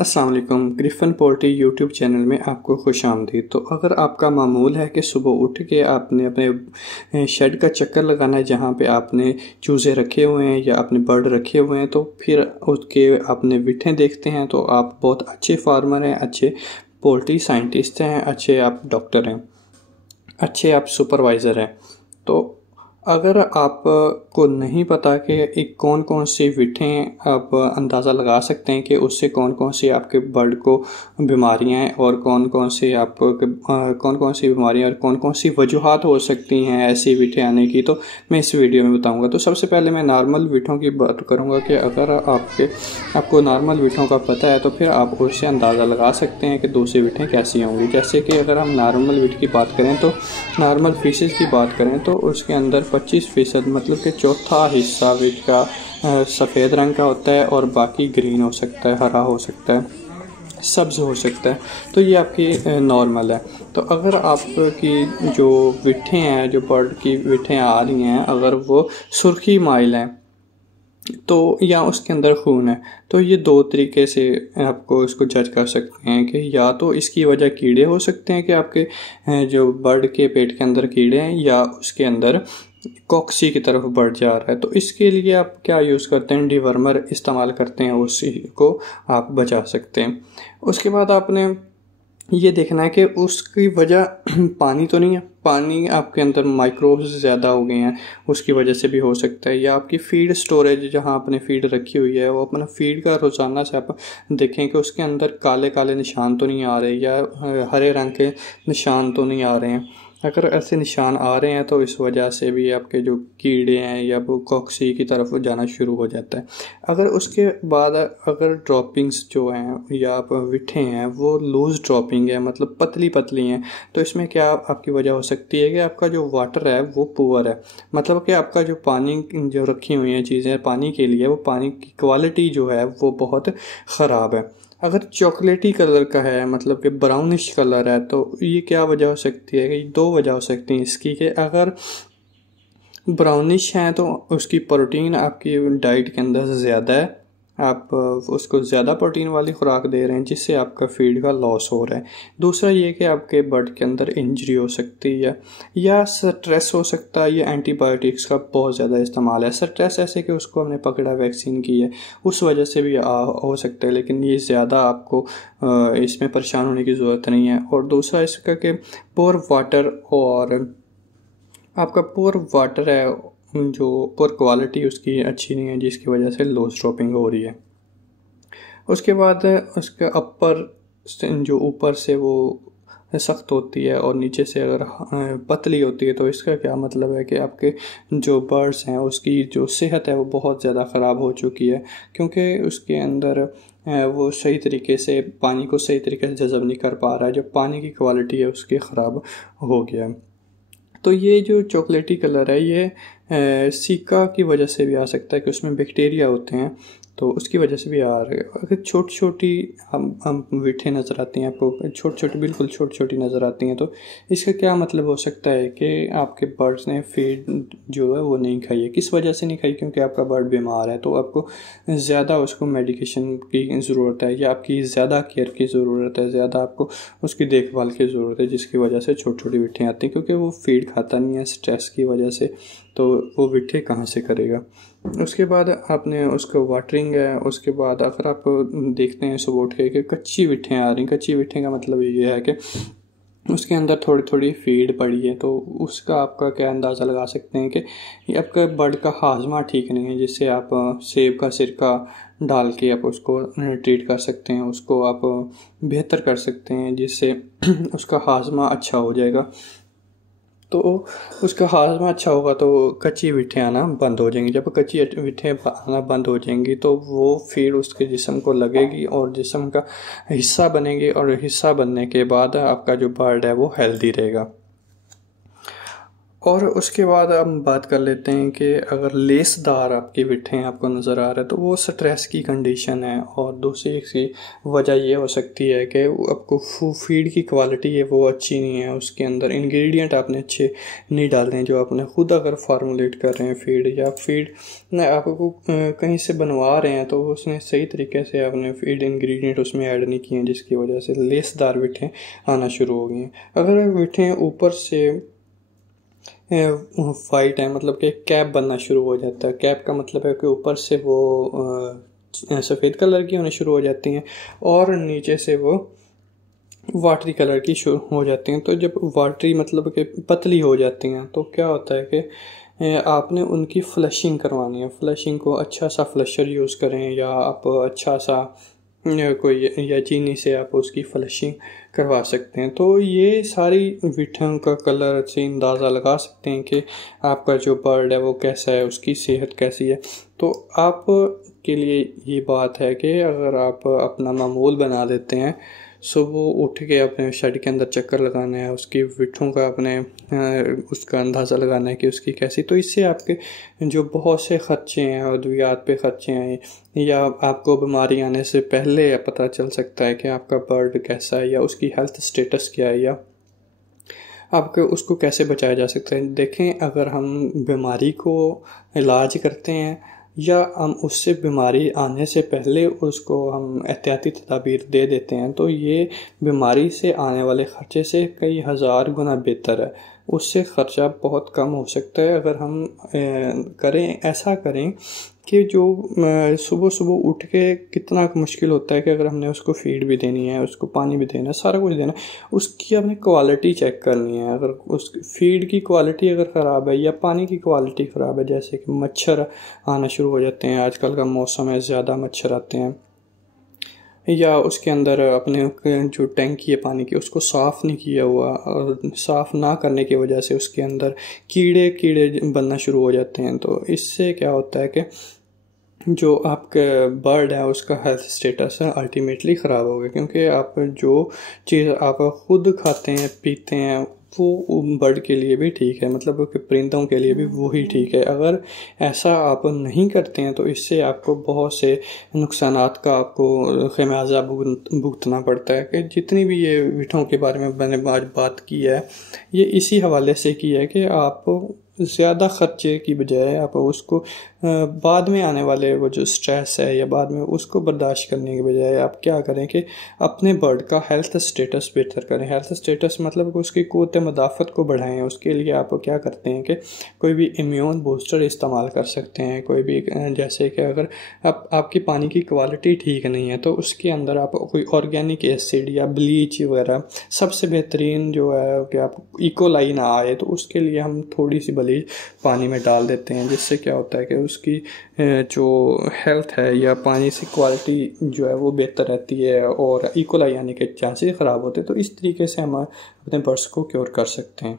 अस्सलाम वालेकुम। Griffin poultry YouTube channel में आपको खुशामदीद। तो अगर आपका मामूल है कि सुबह उठ के आपने अपने शेड का चक्कर लगाना है जहाँ पे आपने चूज़े रखे हुए हैं या अपने बर्ड रखे हुए हैं, तो फिर उसके आपने विठें देखते हैं, तो आप बहुत अच्छे फार्मर हैं, अच्छे पोल्ट्री साइंटिस्ट हैं, अच्छे आप डॉक्टर हैं, अच्छे आप सुपरवाइज़र हैं। तो अगर आपको नहीं पता कि एक कौन कौन सी विठें आप अंदाज़ा लगा सकते हैं कि उससे कौन कौन सी आपके बर्ड को बीमारियां हैं और कौन कौन सी बीमारियां और कौन कौन सी वजूहात हो सकती हैं ऐसी विठें आने की, तो मैं इस वीडियो में बताऊंगा। तो सबसे पहले मैं नॉर्मल विठों की बात करूंगा कि अगर आपको नॉर्मल विठों का पता है तो फिर आप उससे अंदाज़ा लगा सकते हैं कि दूसरी विठें कैसी होंगी। जैसे कि अगर हम नॉर्मल विठ की बात करें तो नॉर्मल फिशेज़ की बात करें तो उसके अंदर 25% मतलब कि चौथा हिस्सा विच का सफ़ेद रंग का होता है और बाकी ग्रीन हो सकता है, हरा हो सकता है, सब्ज हो सकता है। तो ये आपकी नॉर्मल है। तो अगर आपकी जो विठें हैं, जो बर्ड की विठें आ रही हैं, अगर वो सुर्खी माइल हैं तो या उसके अंदर खून है, तो ये दो तरीके से आपको इसको जज कर सकते हैं कि या तो इसकी वजह कीड़े हो सकते हैं कि आपके जो बर्ड के पेट के अंदर कीड़े हैं या उसके अंदर कॉक्सी की तरफ बढ़ जा रहा है। तो इसके लिए आप क्या यूज़ करते हैं, डिवर्मर इस्तेमाल करते हैं, उसी को आप बचा सकते हैं। उसके बाद आपने ये देखना है कि उसकी वजह पानी तो नहीं है, पानी आपके अंदर माइक्रोब्स ज़्यादा हो गए हैं उसकी वजह से भी हो सकता है, या आपकी फीड स्टोरेज जहाँ आपने फीड रखी हुई है वो अपना फीड का रोज़ाना से आप देखें कि उसके अंदर काले काले निशान तो नहीं आ रहे या हरे रंग के निशान तो नहीं आ रहे हैं। अगर ऐसे निशान आ रहे हैं तो इस वजह से भी आपके जो कीड़े हैं या वो कॉक्सी की तरफ जाना शुरू हो जाता है। अगर उसके बाद अगर ड्रॉपिंग्स जो हैं या आप विठें हैं वो लूज़ ड्रॉपिंग है, मतलब पतली पतली हैं, तो इसमें क्या आपकी वजह हो सकती है कि आपका जो वाटर है वो पुअर है, मतलब कि आपका जो पानी जो रखी हुई हैं चीज़ें पानी के लिए, वो पानी की क्वालिटी जो है वो बहुत ख़राब है। अगर चॉकलेटी कलर का है, मतलब कि ब्राउनिश कलर है, तो ये क्या वजह हो सकती है कि दो वजह हो सकती हैं इसकी कि अगर ब्राउनिश हैं तो उसकी प्रोटीन आपकी डाइट के अंदर ज़्यादा है, आप उसको ज़्यादा प्रोटीन वाली खुराक दे रहे हैं जिससे आपका फीड का लॉस हो रहा है। दूसरा ये कि आपके बर्ड के अंदर इंजरी हो सकती है या स्ट्रेस हो सकता है, या एंटीबायोटिक्स का बहुत ज़्यादा इस्तेमाल है। स्ट्रेस ऐसे कि उसको हमने पकड़ा वैक्सीन की है, उस वजह से भी हो सकता है, लेकिन ये ज़्यादा आपको इसमें परेशान होने की ज़रूरत नहीं है। और दूसरा इसका कि पुअर वाटर, और आपका पुअर वाटर है जो पुअर क्वालिटी उसकी अच्छी नहीं है जिसकी वजह से लॉस ड्रॉपिंग हो रही है। उसके बाद उसका अपर जो ऊपर से वो सख्त होती है और नीचे से अगर पतली होती है, तो इसका क्या मतलब है कि आपके जो बर्ड्स हैं उसकी जो सेहत है वो बहुत ज़्यादा ख़राब हो चुकी है, क्योंकि उसके अंदर वो सही तरीके से पानी को सही तरीके से जज़ब नहीं कर पा रहा है, जो पानी की क्वालिटी है उसकी ख़राब हो गया है। तो ये जो चॉकलेटी कलर है ये सिका की वजह से भी आ सकता है कि उसमें बैक्टीरिया होते हैं, तो उसकी वजह से भी आ रहे हैं। अगर छोटी छोटी हम विठें नज़र आती हैं आपको, छोटी छोटी बिल्कुल छोटी छोटी नज़र आती हैं, तो इसका क्या मतलब हो सकता है कि आपके बर्ड्स ने फीड जो है वो नहीं खाई है। किस वजह से नहीं खाई? क्योंकि आपका बर्ड बीमार है, तो आपको ज़्यादा उसको मेडिकेशन की ज़रूरत है या आपकी ज़्यादा केयर की ज़रूरत है, ज़्यादा आपको उसकी देखभाल की ज़रूरत है, जिसकी वजह से छोटी छोटी विठें आती हैं, क्योंकि वो फीड खाता नहीं है स्ट्रेस की वजह से, तो वो विठें कहाँ से करेगा। उसके बाद आपने उसको वाटरिंग है। उसके बाद अगर आप देखते हैं सुबह उठ के कि कच्ची विठें आ रही, कच्ची विठें का मतलब ये है कि उसके अंदर थोड़ी थोड़ी फीड पड़ी है, तो उसका आपका क्या अंदाज़ा लगा सकते हैं कि ये आपका बर्ड का हाजमा ठीक नहीं है, जिससे आप सेब का सिरका डाल के आप उसको ट्रीट कर सकते हैं, उसको आप बेहतर कर सकते हैं, जिससे उसका हाजमा अच्छा हो जाएगा। तो उसका हाजमा अच्छा होगा तो कच्ची विठें आना बंद हो जाएंगी। जब कच्ची विठें आना बंद हो जाएंगी तो वो फिर उसके जिस्म को लगेगी और जिस्म का हिस्सा बनेगी, और हिस्सा बनने के बाद आपका जो बर्ड है वो हेल्दी रहेगा। और उसके बाद हम बात कर लेते हैं कि अगर लेसदार आपके बिट्ठे आपको नज़र आ रहा है तो वो स्ट्रेस की कंडीशन है। और दूसरी सी वजह ये हो सकती है कि आपको फीड की क्वालिटी है वो अच्छी नहीं है, उसके अंदर इंग्रेडिएंट आपने अच्छे नहीं डाल रहे हैं जो आपने खुद अगर फार्मूलेट कर रहे हैं फीड, या फीड आपको कहीं से बनवा रहे हैं तो उसमें सही तरीके से आपने फीड इंग्रेडिएंट उसमें ऐड नहीं किए हैं, जिसकी वजह से लेसदार बिट्ठे आना शुरू हो गए हैं। अगर बिट्ठे ऊपर से फाइट है, मतलब कि कैप बनना शुरू हो जाता है। कैप का मतलब है कि ऊपर से वो सफ़ेद कलर की होने शुरू हो जाती हैं और नीचे से वो वाटरी कलर की शुरू हो जाती हैं। तो जब वाटरी मतलब कि पतली हो जाती हैं तो क्या होता है कि आपने उनकी फ्लशिंग करवानी है। फ्लशिंग को अच्छा सा फ्लशर यूज़ करें, या आप अच्छा सा कोई या चीनी से आप उसकी फ्लशिंग करवा सकते हैं। तो ये सारी बिट्ठों का कलर से अंदाज़ा लगा सकते हैं कि आपका जो बर्ड है वो कैसा है, उसकी सेहत कैसी है। तो आप के लिए ये बात है कि अगर आप अपना मामूल बना लेते हैं, सुबह उठ के अपने शेड के अंदर चक्कर लगाना है, उसकी बिट्ठों का अपने उसका अंदाज़ा लगाना है कि उसकी कैसी, तो इससे आपके जो बहुत से ख़र्चे हैं, अद्वियात पे ख़र्चे हैं, या आपको बीमारी आने से पहले पता चल सकता है कि आपका बर्ड कैसा है या उसकी हेल्थ स्टेटस क्या है, या आपको उसको कैसे बचाया जा सकता है। देखें, अगर हम बीमारी को इलाज करते हैं या हम उससे बीमारी आने से पहले उसको हम एहतियाती तदाबीर दे देते हैं, तो ये बीमारी से आने वाले ख़र्चे से कई हज़ार गुना बेहतर है। उससे ख़र्चा बहुत कम हो सकता है अगर हम ऐसा करें कि जो सुबह सुबह उठ के कितना मुश्किल होता है कि अगर हमने उसको फीड भी देनी है, उसको पानी भी देना है, सारा कुछ देना है, उसकी हमने क्वालिटी चेक करनी है। अगर उस फीड की क्वालिटी अगर ख़राब है या पानी की क्वालिटी ख़राब है, जैसे कि मच्छर आना शुरू हो जाते हैं, आजकल का मौसम है, ज़्यादा मच्छर आते हैं, या उसके अंदर अपने जो टैंकी है पानी की उसको साफ़ नहीं किया हुआ, और साफ़ ना करने की वजह से उसके अंदर कीड़े बनना शुरू हो जाते हैं। तो इससे क्या होता है कि जो आपके बर्ड है उसका हेल्थ स्टेटस है अल्टीमेटली ख़राब हो गया, क्योंकि आप जो चीज़ आप खुद खाते हैं पीते हैं वो बर्ड के लिए भी ठीक है, मतलब कि परिंदों के लिए भी वही ठीक है। अगर ऐसा आप नहीं करते हैं तो इससे आपको बहुत से नुकसानात का आपको खमियाजा भुगतना पड़ता है। कि जितनी भी ये बिट्ठों के बारे में मैंने आज बात की है, ये इसी हवाले से की है कि आप ज़्यादा ख़र्चे की बजाय आप उसको बाद में आने वाले वो जो स्ट्रेस है या बाद में उसको बर्दाश्त करने के बजाय आप क्या करें कि अपने बर्ड का हेल्थ स्टेटस बेहतर करें। हेल्थ स्टेटस मतलब कि उसकी क़ुव्वत मदाफ़त को बढ़ाएं। उसके लिए आप क्या करते हैं कि कोई भी इम्यून बूस्टर इस्तेमाल कर सकते हैं। कोई भी जैसे कि अगर आपकी पानी की क्वालिटी ठीक नहीं है तो उसके अंदर आप कोई ऑर्गेनिक एसिड या ब्लीच वगैरह, सबसे बेहतरीन जो है कि आप इकोलाई ना आए तो उसके लिए हम थोड़ी सी ब्लीच पानी में डाल देते हैं, जिससे क्या होता है कि उसकी जो हेल्थ है या पानी से क्वालिटी जो है वो बेहतर रहती है और इकोलाई आने के चांसेस ख़राब होते हैं। तो इस तरीके से हम अपने बर्ड्स को क्योर कर सकते हैं।